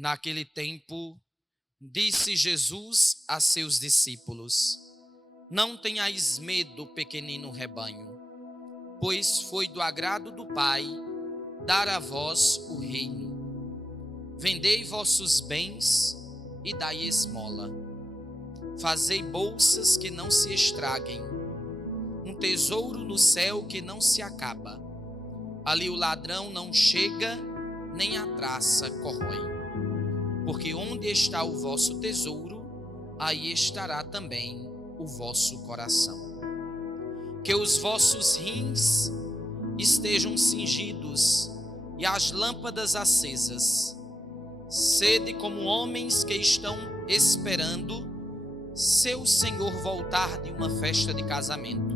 Naquele tempo, disse Jesus a seus discípulos: Não tenhais medo, pequenino rebanho, pois foi do agrado do Pai dar a vós o reino. Vendei vossos bens e dai esmola. Fazei bolsas que não se estraguem, um tesouro no céu que não se acaba. Ali o ladrão não chega, nem a traça corrói. Porque onde está o vosso tesouro, aí estará também o vosso coração. Que os vossos rins estejam cingidos e as lâmpadas acesas. Sede como homens que estão esperando seu senhor voltar de uma festa de casamento,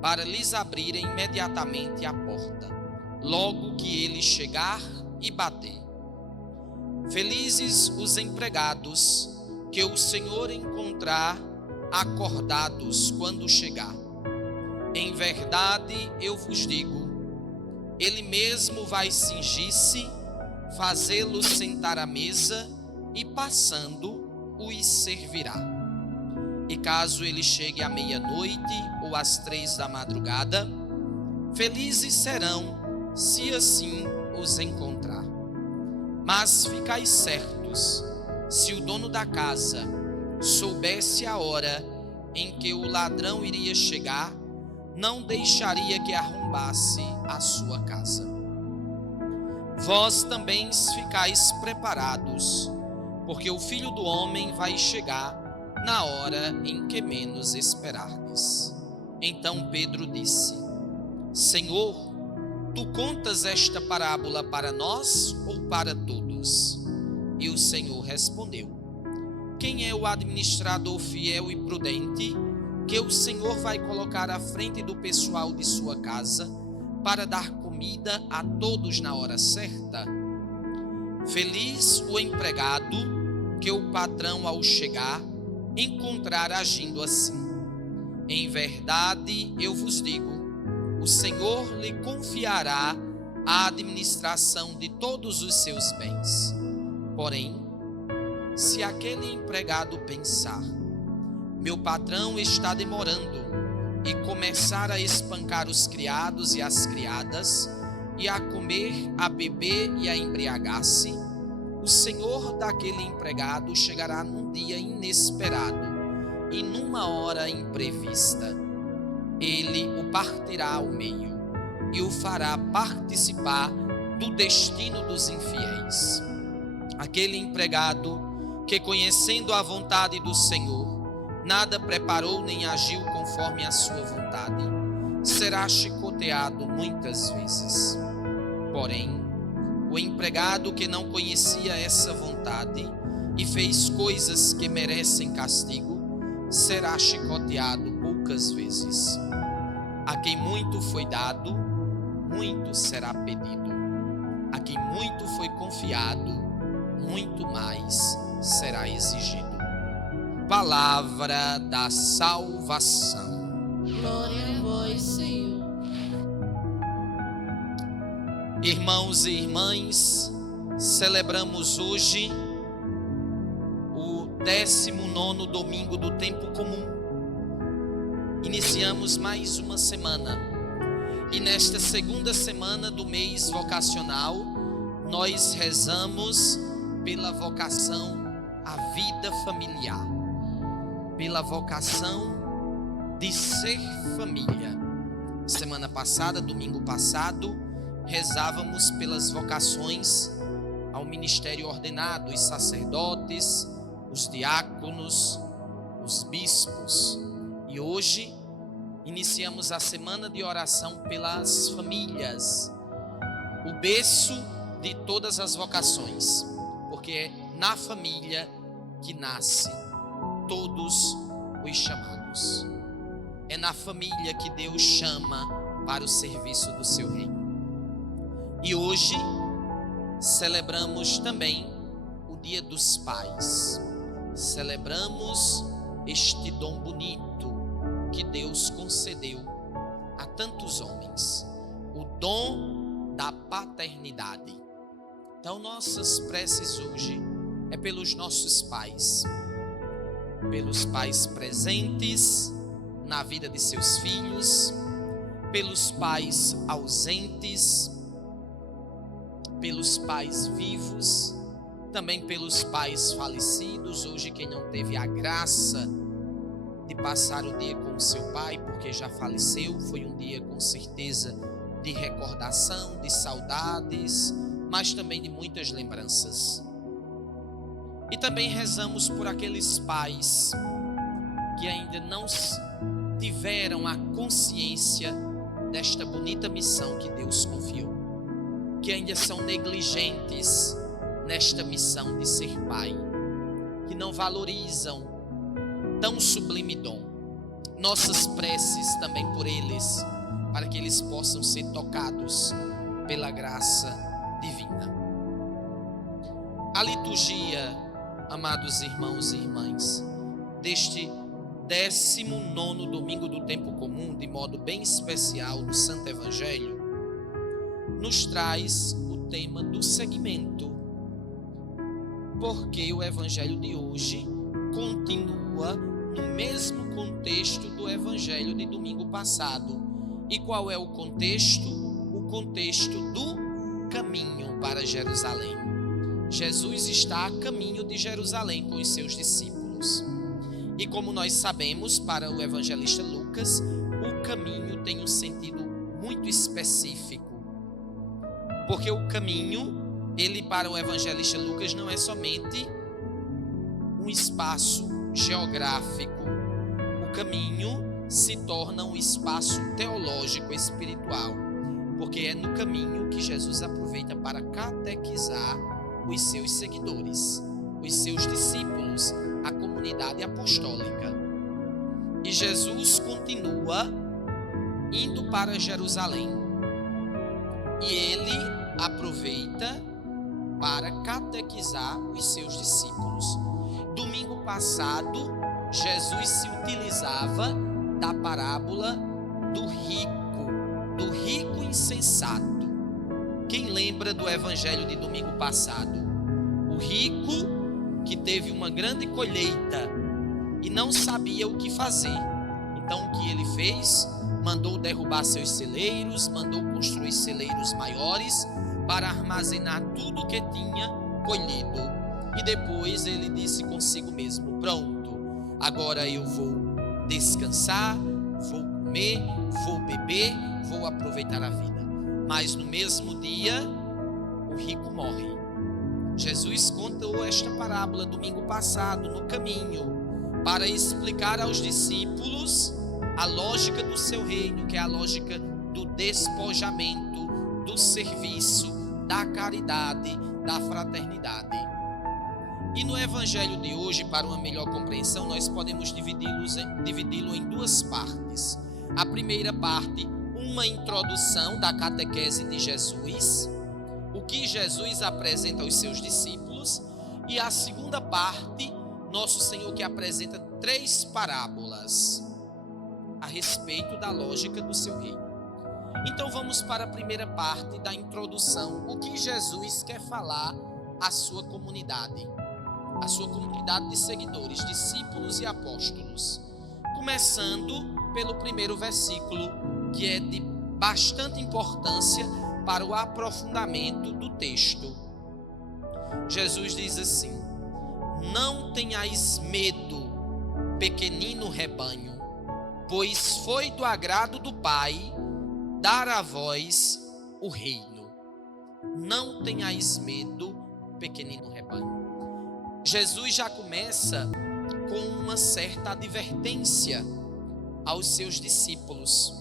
para lhes abrirem imediatamente a porta, logo que ele chegar e bater. Felizes os empregados que o Senhor encontrar acordados quando chegar. Em verdade eu vos digo, ele mesmo vai cingir-se, fazê-los sentar à mesa e passando os servirá. E caso ele chegue à meia-noite ou às 3 da madrugada, felizes serão se assim os encontrar. Mas ficais certos, se o dono da casa soubesse a hora em que o ladrão iria chegar, não deixaria que arrombasse a sua casa. Vós também ficais preparados, porque o Filho do Homem vai chegar na hora em que menos esperardes. Então Pedro disse: Senhor, tu contas esta parábola para nós ou para todos? E o Senhor respondeu: Quem é o administrador fiel e prudente que o Senhor vai colocar à frente do pessoal de sua casa para dar comida a todos na hora certa? Feliz o empregado que o patrão, ao chegar, encontrar agindo assim. Em verdade eu vos digo, o Senhor lhe confiará a administração de todos os seus bens. Porém, se aquele empregado pensar: meu patrão está demorando, e começar a espancar os criados e as criadas, e a comer, a beber e a embriagar-se, o senhor daquele empregado chegará num dia inesperado e numa hora imprevista. Ele o partirá ao meio e o fará participar do destino dos infiéis. Aquele empregado que, conhecendo a vontade do Senhor, nada preparou nem agiu conforme a sua vontade, será chicoteado muitas vezes. Porém, o empregado que não conhecia essa vontade e fez coisas que merecem castigo, será chicoteado poucas vezes. A quem muito foi dado, muito será pedido. A quem muito foi confiado, muito mais será exigido. Palavra da salvação. Glória a vós, Senhor. Irmãos e irmãs, celebramos hoje o 19º domingo do tempo comum. Iniciamos mais uma semana e nesta segunda semana do mês vocacional nós rezamos pela vocação à vida familiar, pela vocação de ser família. Semana passada, domingo passado, rezávamos pelas vocações ao ministério ordenado, os sacerdotes, os diáconos, os bispos. E hoje iniciamos a semana de oração pelas famílias, o berço de todas as vocações, porque é na família que nasce todos os chamados. É na família que Deus chama para o serviço do seu reino. E hoje celebramos também o Dia dos Pais. Celebramos este dom bonito que Deus concedeu a tantos homens, o dom da paternidade. Então nossas preces hoje é pelos nossos pais presentes na vida de seus filhos, pelos pais ausentes, pelos pais vivos, também pelos pais falecidos. Hoje quem não teve a graça de passar o dia com o seu pai, porque já faleceu, foi um dia com certeza de recordação, de saudades, mas também de muitas lembranças. E também rezamos por aqueles pais que ainda não tiveram a consciência desta bonita missão que Deus confiou, que ainda são negligentes nesta missão de ser pai, que não valorizam tão sublime dom. Nossas preces também por eles, para que eles possam ser tocados pela graça divina. A liturgia, amados irmãos e irmãs, deste 19º domingo do tempo comum, de modo bem especial no Santo Evangelho, nos traz o tema do seguimento, porque o Evangelho de hoje continua no mesmo contexto do Evangelho de domingo passado. E qual é o contexto? O contexto do caminho para Jerusalém. Jesus está a caminho de Jerusalém com os seus discípulos. E como nós sabemos, para o evangelista Lucas, o caminho tem um sentido muito específico. Porque o caminho, ele para o evangelista Lucas não é somente um espaço geográfico. O caminho se torna um espaço teológico, espiritual. Porque é no caminho que Jesus aproveita para catequizar os seus seguidores, os seus discípulos, a comunidade apostólica. E Jesus continua indo para Jerusalém. E ele aproveita para catequizar os seus discípulos. Domingo passado, Jesus se utilizava da parábola do rico insensato. Quem lembra do evangelho de domingo passado? O rico que teve uma grande colheita e não sabia o que fazer. Então o que ele fez? Mandou derrubar seus celeiros, mandou construir celeiros maiores para armazenar tudo que tinha colhido. E depois ele disse consigo mesmo: pronto, agora eu vou descansar, vou comer, vou beber, vou aproveitar a vida. Mas no mesmo dia, o rico morre. Jesus contou esta parábola domingo passado no caminho para explicar aos discípulos a lógica do seu reino, que é a lógica do despojamento, do serviço, da caridade, da fraternidade. E no evangelho de hoje, para uma melhor compreensão, nós podemos dividi-lo em duas partes. A primeira parte, uma introdução da catequese de Jesus, o que Jesus apresenta aos seus discípulos, e a segunda parte, nosso Senhor que apresenta 3 parábolas a respeito da lógica do seu reino. Então vamos para a primeira parte da introdução, o que Jesus quer falar à sua comunidade de seguidores, discípulos e apóstolos. Começando pelo primeiro versículo, que é de bastante importância para o aprofundamento do texto. Jesus diz assim: não tenhais medo, pequenino rebanho, pois foi do agrado do Pai dar a vós o reino. Não tenhais medo, pequenino rebanho. Jesus já começa com uma certa advertência aos seus discípulos,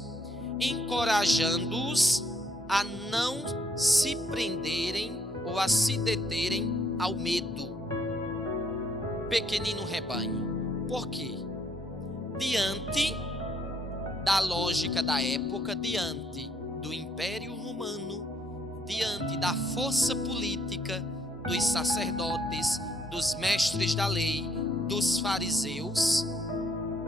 encorajando-os a não se prenderem ou a se deterem ao medo. Pequenino rebanho. Por quê? Diante da lógica da época, diante do Império Romano, diante da força política dos sacerdotes, dos mestres da lei, dos fariseus,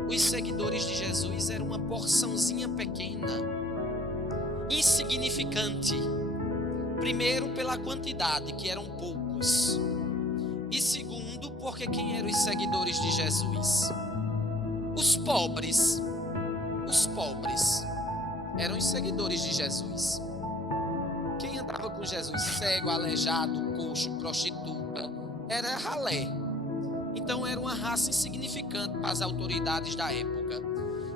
os seguidores de Jesus eram uma porçãozinha pequena, insignificante, Primeiro, pela quantidade, que eram poucos. E segundo, porque quem eram os seguidores de Jesus? Os pobres. Os pobres eram os seguidores de Jesus. Quem andava com Jesus? Cego, aleijado, coxo, prostituta. Era ralé. Então era uma raça insignificante para as autoridades da época.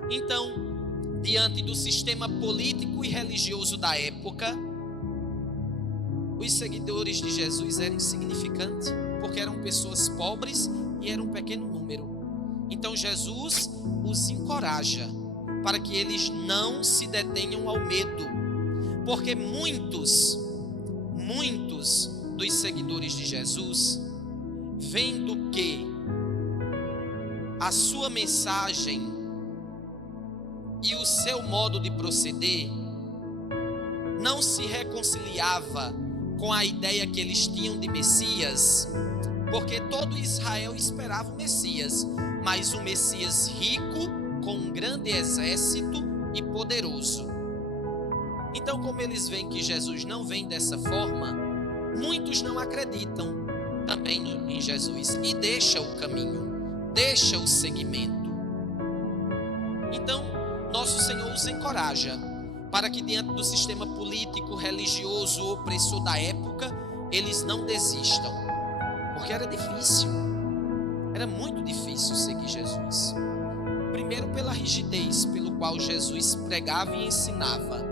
Então, diante do sistema político e religioso da época, os seguidores de Jesus eram insignificantes, porque eram pessoas pobres e era um pequeno número. Então Jesus os encoraja para que eles não se detenham ao medo, porque muitos dos seguidores de Jesus, vendo que a sua mensagem e o seu modo de proceder não se reconciliava com a ideia que eles tinham de Messias, porque todo Israel esperava o Messias, mas um Messias rico, com um grande exército e poderoso. Então, como eles veem que Jesus não vem dessa forma, muitos não acreditam também em Jesus e deixa o caminho, deixa o seguimento. Então, nosso Senhor os encoraja para que diante do sistema político, religioso, opressor da época, eles não desistam, porque era difícil, era muito difícil seguir Jesus. Primeiro pela rigidez pelo qual Jesus pregava e ensinava,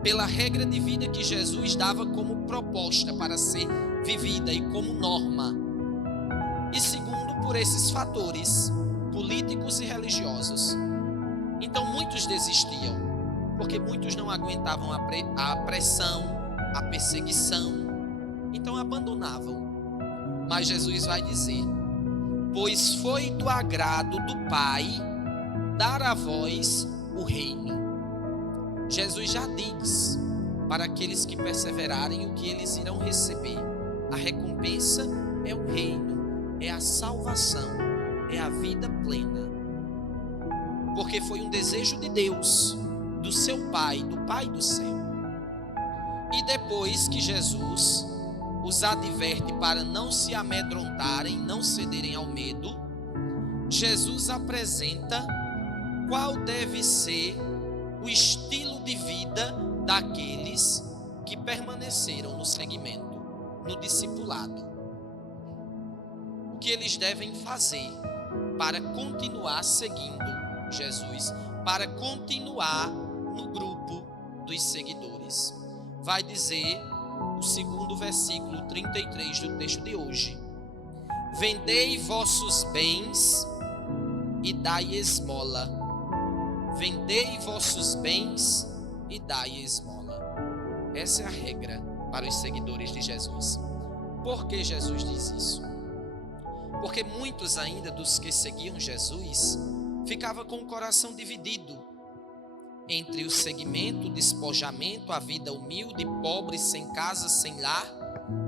pela regra de vida que Jesus dava como proposta para ser vivida e como norma. E segundo, por esses fatores políticos e religiosos. Então muitos desistiam, porque muitos não aguentavam a pressão, a perseguição, então abandonavam. Mas Jesus vai dizer: pois foi do agrado do Pai dar a vós o reino. Jesus já diz para aqueles que perseverarem o que eles irão receber. A recompensa é o reino, é a salvação, é a vida plena. Porque foi um desejo de Deus, do seu Pai, do Pai do céu. E depois que Jesus os adverte para não se amedrontarem, não cederem ao medo, Jesus apresenta qual deve ser o estilo de vida daqueles que permaneceram no seguimento, no discipulado. O que eles devem fazer para continuar seguindo Jesus, para continuar no grupo dos seguidores. Vai dizer o segundo versículo 33 do texto de hoje: vendei vossos bens e dai esmola. Vendei vossos bens e dai esmola. Essa é a regra para os seguidores de Jesus. Por que Jesus diz isso? Porque muitos ainda dos que seguiam Jesus ficavam com o coração dividido entre o seguimento, o despojamento, a vida humilde, pobre, sem casa, sem lar.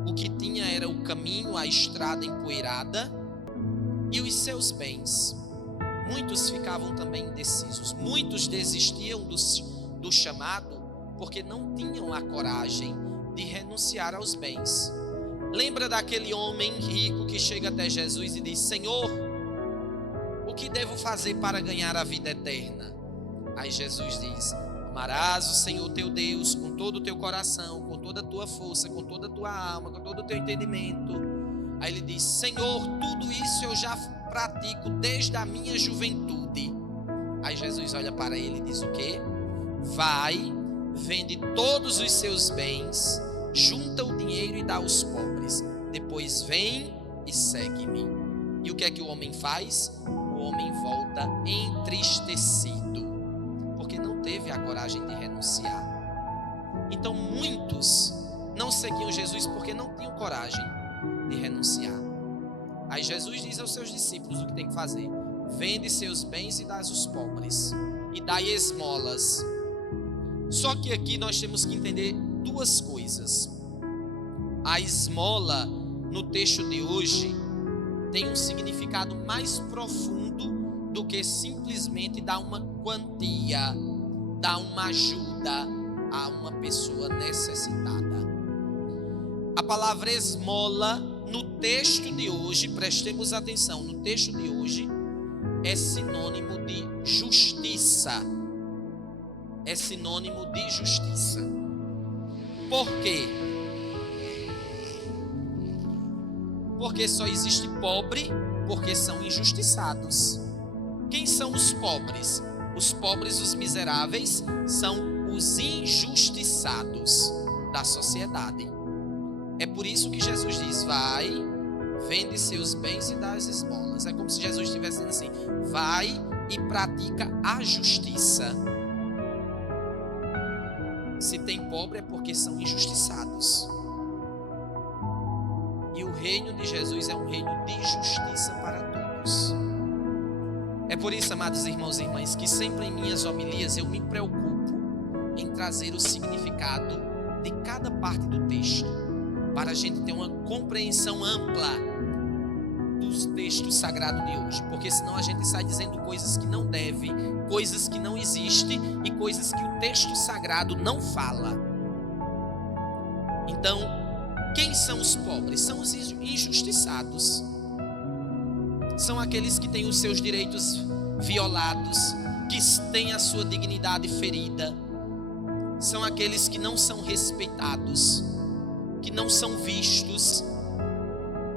O que tinha era o caminho, a estrada empoeirada e os seus bens. Muitos ficavam também indecisos. Muitos desistiam do chamado porque não tinham a coragem de renunciar aos bens. Lembra daquele homem rico que chega até Jesus e diz: Senhor, o que devo fazer para ganhar a vida eterna? Aí Jesus diz: amarás o Senhor teu Deus com todo o teu coração, com toda a tua força, com toda a tua alma, com todo o teu entendimento. Aí ele diz: Senhor, tudo isso eu já pratico desde a minha juventude. Aí Jesus olha para ele e diz o quê? Vai, vende todos os seus bens, junta o dinheiro e dá aos pobres. Depois vem e segue-me. E o que é que o homem faz? O homem volta entristecido, porque não teve a coragem de renunciar. Então muitos não seguiam Jesus porque não tinham coragem de renunciar. Aí Jesus diz aos seus discípulos o que tem que fazer: vende seus bens e dá aos pobres, e dai esmolas. Só que aqui nós temos que entender duas coisas. A esmola no texto de hoje tem um significado mais profundo do que simplesmente dar uma quantia, dar uma ajuda a uma pessoa necessitada. A palavra esmola, no texto de hoje, prestemos atenção, no texto de hoje, é sinônimo de justiça. É sinônimo de justiça. Por quê? Porque só existe pobre porque são injustiçados. Quem são os pobres? Os pobres, os miseráveis, são os injustiçados da sociedade. É por isso que Jesus diz: vai, vende seus bens e dá as esmolas. É como se Jesus estivesse dizendo assim: vai e pratica a justiça. Se tem pobre é porque são injustiçados. E o reino de Jesus é um reino de justiça para todos. É por isso, amados irmãos e irmãs, que sempre em minhas homilias eu me preocupo em trazer o significado de cada parte do texto, para a gente ter uma compreensão ampla dos textos sagrados de hoje, porque senão a gente sai dizendo coisas que não deve, coisas que não existem e coisas que o texto sagrado não fala. Então, quem são os pobres? São os injustiçados. São aqueles que têm os seus direitos violados, que têm a sua dignidade ferida. São aqueles que não são respeitados, que não são vistos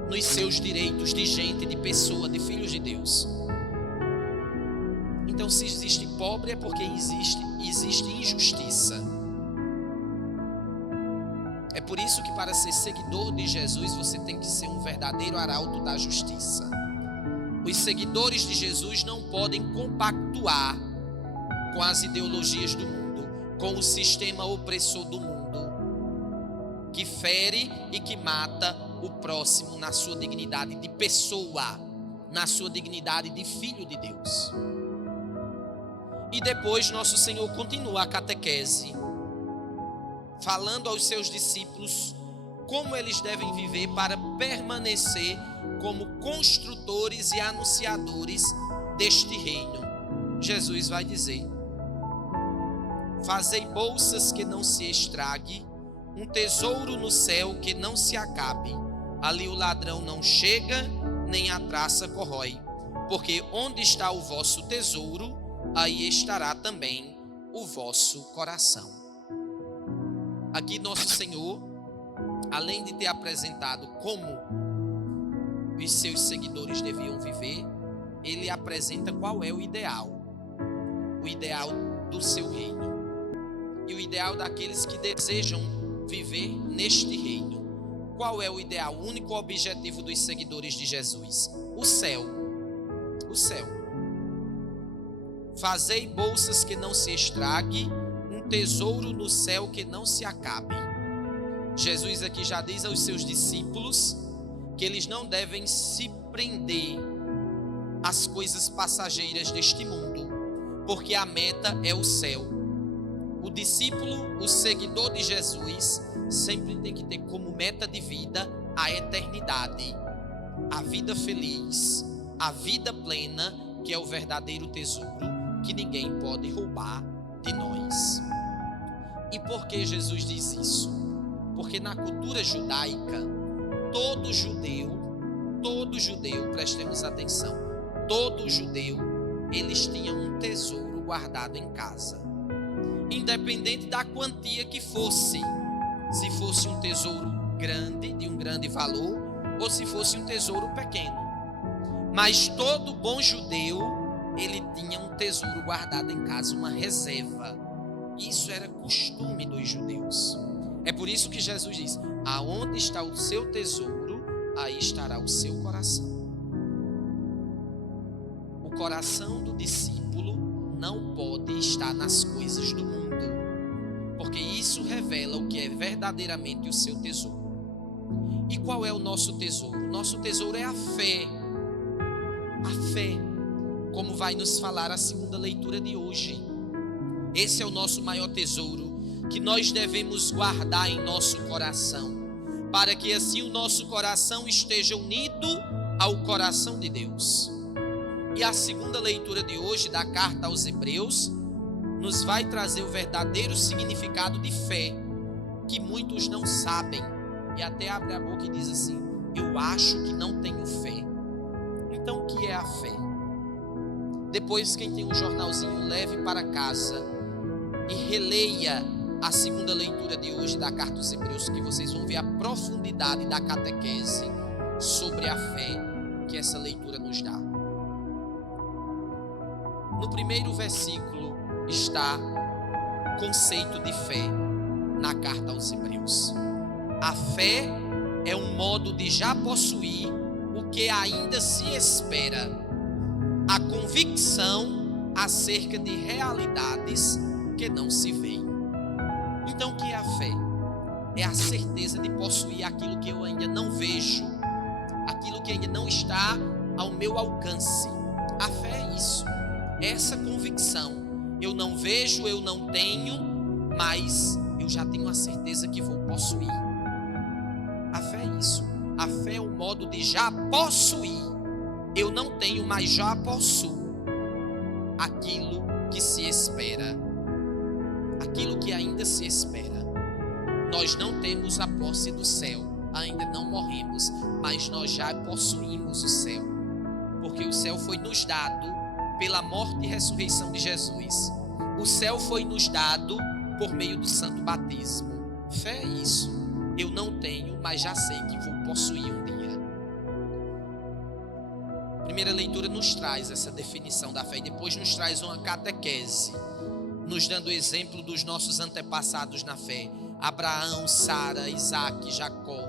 nos seus direitos de gente, de pessoa, de filhos de Deus. Então, se existe pobre é porque existe injustiça. É por isso que para ser seguidor de Jesus você tem que ser um verdadeiro arauto da justiça. Os seguidores de Jesus não podem compactuar com as ideologias do mundo, com o sistema opressor do mundo, que fere e que mata o próximo na sua dignidade de pessoa, na sua dignidade de filho de Deus. E depois nosso Senhor continua a catequese, falando aos seus discípulos como eles devem viver para permanecer como construtores e anunciadores deste reino. Jesus vai dizer: fazei bolsas que não se estrague, um tesouro no céu que não se acabe. Ali o ladrão não chega, nem a traça corrói. Porque onde está o vosso tesouro, aí estará também o vosso coração. Aqui nosso Senhor, além de ter apresentado como os seus seguidores deviam viver, ele apresenta qual é o ideal do seu reino. E o ideal daqueles que desejam viver neste reino. Qual é o ideal, o único objetivo dos seguidores de Jesus? O céu. O céu. Fazei bolsas que não se estrague, um tesouro no céu que não se acabe. Jesus aqui já diz aos seus discípulos que eles não devem se prender às coisas passageiras deste mundo, porque a meta é o céu. O discípulo, o seguidor de Jesus, sempre tem que ter como meta de vida a eternidade, a vida feliz, a vida plena, que é o verdadeiro tesouro que ninguém pode roubar de nós. E por que Jesus diz isso? Porque na cultura judaica, todo judeu, prestemos atenção, todo judeu, eles tinham um tesouro guardado em casa, independente da quantia que fosse, se fosse um tesouro grande, de um grande valor, ou se fosse um tesouro pequeno. Mas todo bom judeu, ele tinha um tesouro guardado em casa, uma reserva. Isso era costume dos judeus. É por isso que Jesus diz: aonde está o seu tesouro, aí estará o seu coração. O coração do discípulo não pode estar nas coisas do mundo, porque isso revela o que é verdadeiramente o seu tesouro. E qual é o nosso tesouro? O nosso tesouro é a fé. A fé, como vai nos falar a segunda leitura de hoje. Esse é o nosso maior tesouro, que nós devemos guardar em nosso coração, para que assim o nosso coração esteja unido ao coração de Deus. E a segunda leitura de hoje da carta aos Hebreus nos vai trazer o verdadeiro significado de fé, que muitos não sabem, e até abre a boca e diz assim: eu acho que não tenho fé. Então o que é a fé? Depois, quem tem um jornalzinho, leve para casa e releia a segunda leitura de hoje da Carta aos Hebreus, que vocês vão ver a profundidade da catequese sobre a fé que essa leitura nos dá. No primeiro versículo está o conceito de fé na Carta aos Hebreus. A fé é um modo de já possuir o que ainda se espera, a convicção acerca de realidades que não se veem. Então, o que é a fé? É a certeza de possuir aquilo que eu ainda não vejo, aquilo que ainda não está ao meu alcance. A fé é isso, é essa convicção. Eu não vejo, eu não tenho, mas eu já tenho a certeza que vou possuir. A fé é isso. A fé é um modo de já possuir. Eu não tenho, mas já possuo aquilo que se espera, aquilo que ainda se espera. Nós não temos a posse do céu, ainda não morremos, mas nós já possuímos o céu, porque o céu foi nos dado pela morte e ressurreição de Jesus. O céu foi nos dado por meio do santo batismo. Fé é isso. Eu não tenho, mas já sei que vou possuir um dia. A primeira leitura nos traz essa definição da fé e depois nos traz uma catequese, nos dando exemplo dos nossos antepassados na fé: Abraão, Sara, Isaac, Jacó.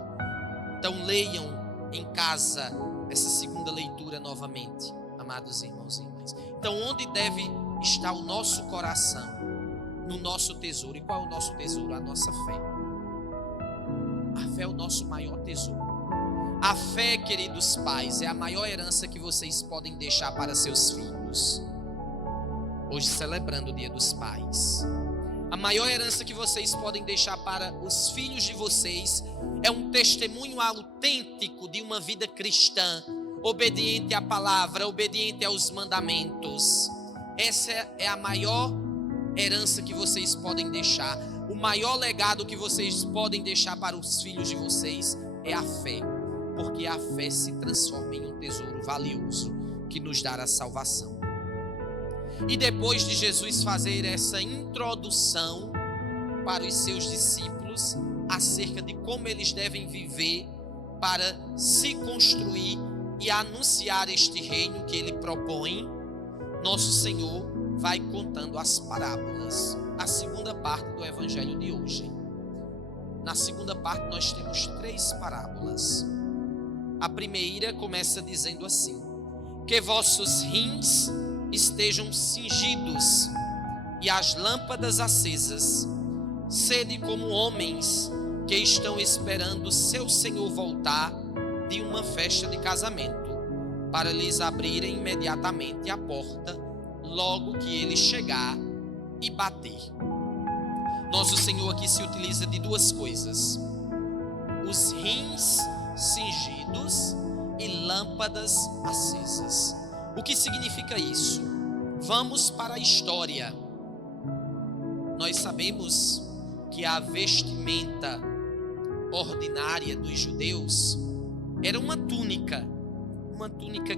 Então leiam em casa essa segunda leitura novamente, amados irmãos e irmãs. Então, onde deve estar o nosso coração? No nosso tesouro. E qual é o nosso tesouro? A nossa fé. A fé é o nosso maior tesouro. A fé, queridos pais, é a maior herança que vocês podem deixar para seus filhos. Hoje celebrando o Dia dos Pais. A maior herança que vocês podem deixar para os filhos de vocês é um testemunho autêntico de uma vida cristã, obediente à palavra, obediente aos mandamentos. Essa é a maior herança que vocês podem deixar. O maior legado que vocês podem deixar para os filhos de vocês é a fé, porque a fé se transforma em um tesouro valioso que nos dará a salvação. E depois de Jesus fazer essa introdução para os seus discípulos acerca de como eles devem viver para se construir e anunciar este reino que ele propõe, nosso Senhor vai contando as parábolas, a segunda parte do evangelho de hoje. Na segunda parte nós temos 3 parábolas. A primeira começa dizendo assim: que vossos rins estejam cingidos e as lâmpadas acesas. Sede como homens que estão esperando seu Senhor voltar de uma festa de casamento, para lhes abrirem imediatamente a porta, logo que ele chegar e bater. Nosso Senhor aqui se utiliza de 2 coisas: os rins cingidos e lâmpadas acesas. O que significa isso? Vamos para a história. Nós sabemos que a vestimenta ordinária dos judeus era uma túnica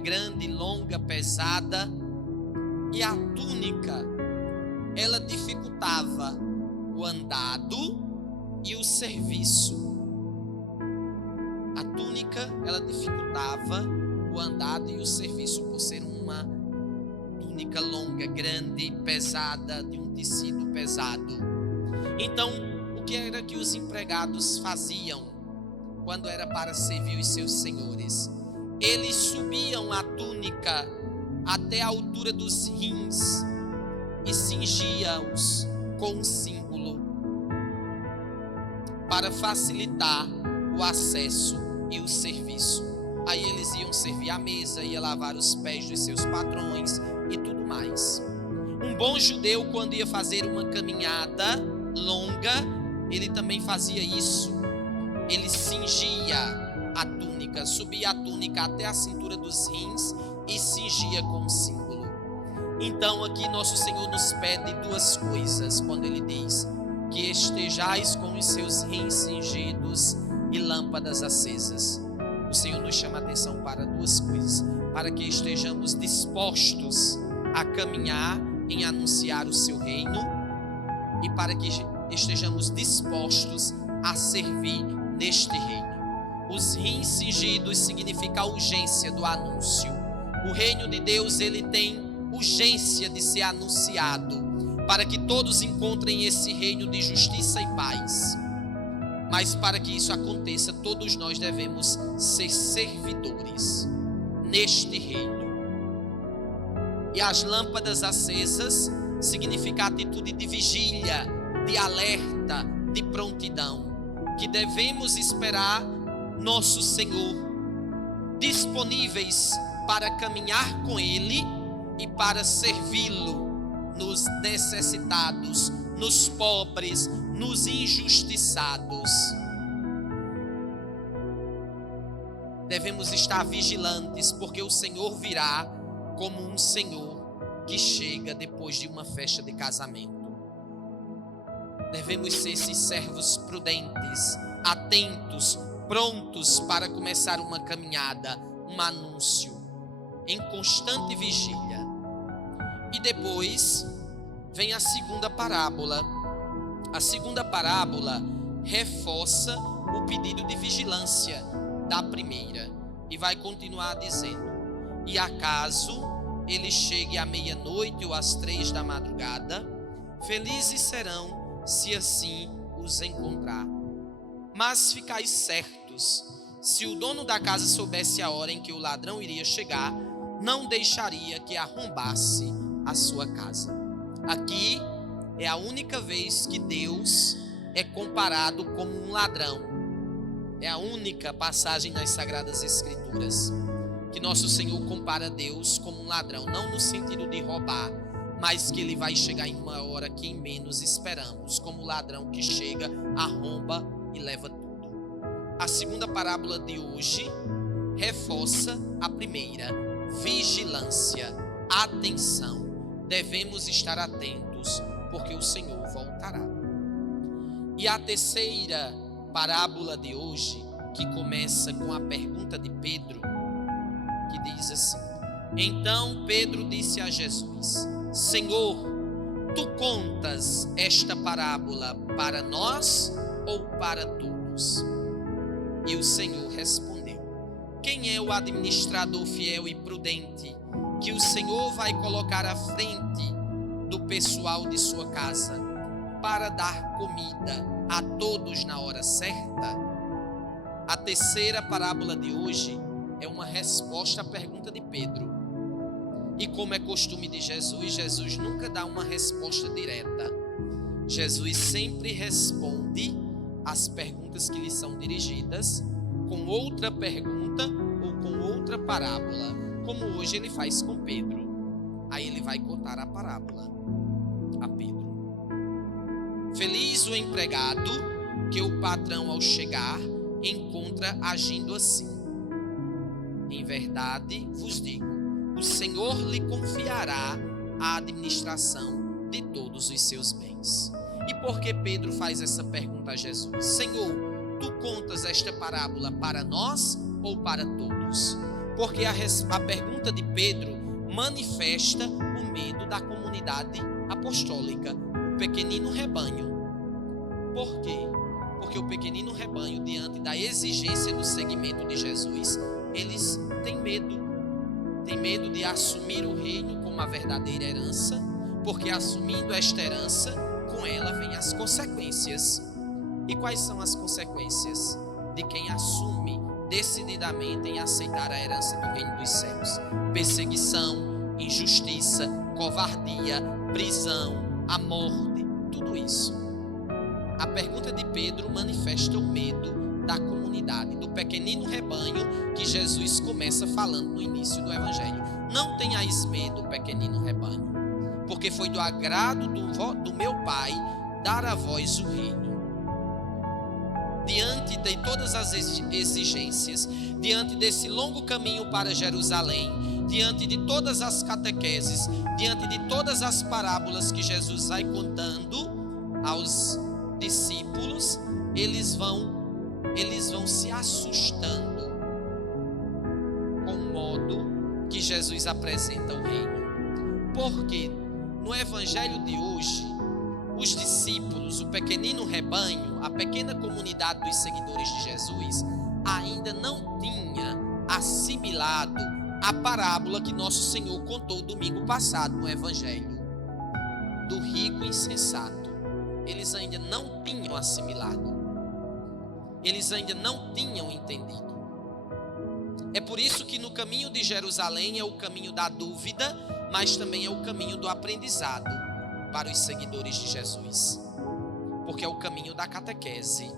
grande, longa, pesada, e a túnica ela dificultava o andado e o serviço. A túnica ela dificultava o andado e o serviço por ser uma túnica longa, grande, pesada, de um tecido pesado. Então, o que era que os empregados faziam quando era para servir os seus senhores? Eles subiam a túnica até a altura dos rins e cingiam-os com um símbolo para facilitar o acesso e o serviço. Aí eles iam servir a mesa, ia lavar os pés dos seus patrões e tudo mais. Um bom judeu, quando ia fazer uma caminhada longa, ele também fazia isso. Ele cingia a túnica, subia a túnica até a cintura dos rins e cingia com um símbolo. Então aqui nosso Senhor nos pede 2 coisas quando ele diz que estejais com os seus rins cingidos e lâmpadas acesas. O Senhor nos chama a atenção para duas coisas: para que estejamos dispostos a caminhar em anunciar o seu reino e para que estejamos dispostos a servir neste reino. Os rins cingidos significa a urgência do anúncio. O reino de Deus, ele tem urgência de ser anunciado, para que todos encontrem esse reino de justiça e paz. Mas para que isso aconteça, todos nós devemos ser servidores neste reino. E as lâmpadas acesas significa a atitude de vigília, de alerta, de prontidão, que devemos esperar nosso Senhor, disponíveis para caminhar com Ele e para servi-lo nos necessitados, nos pobres, nos injustiçados. Devemos estar vigilantes, porque o Senhor virá como um Senhor que chega depois de uma festa de casamento. Devemos ser esses servos prudentes, atentos, prontos para começar uma caminhada, um anúncio, em constante vigília. E depois vem a segunda parábola. A segunda parábola reforça o pedido de vigilância da primeira e vai continuar dizendo: e acaso ele chegue à meia-noite ou às 3 da madrugada, felizes serão se assim os encontrar. Mas ficais certos, se o dono da casa soubesse a hora em que o ladrão iria chegar, não deixaria que arrombasse a sua casa. Aqui é a única vez que Deus é comparado como um ladrão. É a única passagem nas Sagradas Escrituras que nosso Senhor compara Deus como um ladrão, não no sentido de roubar, mas que ele vai chegar em uma hora que em menos esperamos, como o ladrão que chega, arromba e leva tudo. A segunda parábola de hoje reforça a primeira: vigilância, atenção. Devemos estar atentos, porque o Senhor voltará. E a terceira parábola de hoje, que começa com a pergunta de Pedro, que diz assim: então Pedro disse a Jesus: Senhor, tu contas esta parábola para nós ou para todos? E o Senhor respondeu: quem é o administrador fiel e prudente que o Senhor vai colocar à frente do pessoal de sua casa para dar comida a todos na hora certa? A terceira parábola de hoje é uma resposta à pergunta de Pedro. E como é costume de Jesus, Jesus nunca dá uma resposta direta. Jesus sempre responde às perguntas que lhe são dirigidas com outra pergunta ou com outra parábola, como hoje ele faz com Pedro. Aí ele vai contar a parábola a Pedro. Feliz o empregado que o patrão, ao chegar, encontra agindo assim. Em verdade vos digo, o Senhor lhe confiará a administração de todos os seus bens. E por que Pedro faz essa pergunta a Jesus? Senhor, tu contas esta parábola para nós ou para todos? Porque a pergunta de Pedro manifesta o medo da comunidade apostólica, o pequenino rebanho. Por quê? Porque o pequenino rebanho, diante da exigência do seguimento de Jesus, eles têm medo. Tem medo de assumir o reino como a verdadeira herança, porque assumindo esta herança, com ela vem as consequências. E quais são as consequências de quem assume decididamente em aceitar a herança do reino dos céus? Perseguição, injustiça, covardia, prisão, a morte, tudo isso. A pergunta de Pedro manifesta o medo da comunidade, do pequenino rebanho que Jesus começa falando no início do Evangelho. Não tenhais medo, pequenino rebanho, porque foi do agrado do meu Pai dar a vós o reino. Diante de todas as exigências, diante desse longo caminho para Jerusalém, diante de todas as catequeses, diante de todas as parábolas que Jesus vai contando aos discípulos, eles vão eles vão se assustando com o modo que Jesus apresenta o reino. Porque no evangelho de hoje, os discípulos, o pequenino rebanho, a pequena comunidade dos seguidores de Jesus, ainda não tinha assimilado a parábola que nosso Senhor contou domingo passado no evangelho, do rico insensato. Eles ainda não tinham assimilado. Eles ainda não tinham entendido. É por isso que no caminho de Jerusalém é o caminho da dúvida, mas também é o caminho do aprendizado para os seguidores de Jesus. Porque é o caminho da catequese.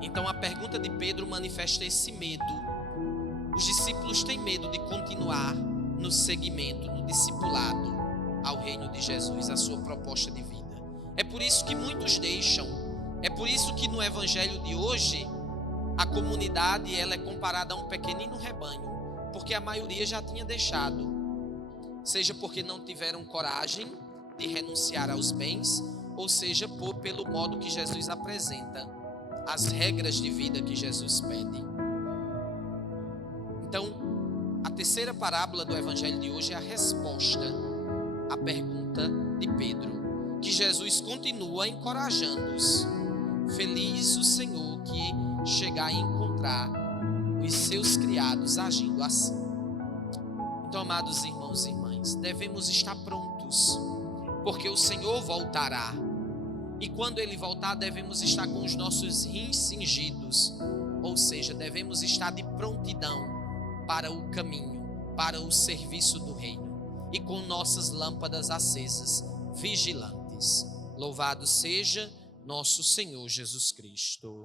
Então a pergunta de Pedro manifesta esse medo. Os discípulos têm medo de continuar no seguimento, no discipulado ao reino de Jesus, a sua proposta de vida. É por isso que muitos deixam. É por isso que no evangelho de hoje a comunidade ela é comparada a um pequenino rebanho, porque a maioria já tinha deixado, seja porque não tiveram coragem de renunciar aos bens, ou seja pelo modo que Jesus apresenta, as regras de vida que Jesus pede. Então, a terceira parábola do evangelho de hoje é a resposta à pergunta de Pedro, que Jesus continua encorajando-os. Feliz o Senhor que chegar a encontrar os seus criados agindo assim. Então, amados irmãos e irmãs, devemos estar prontos, porque o Senhor voltará. E quando Ele voltar, devemos estar com os nossos rins cingidos, ou seja, devemos estar de prontidão para o caminho, para o serviço do reino, e com nossas lâmpadas acesas, vigilantes. Louvado seja nosso Senhor Jesus Cristo.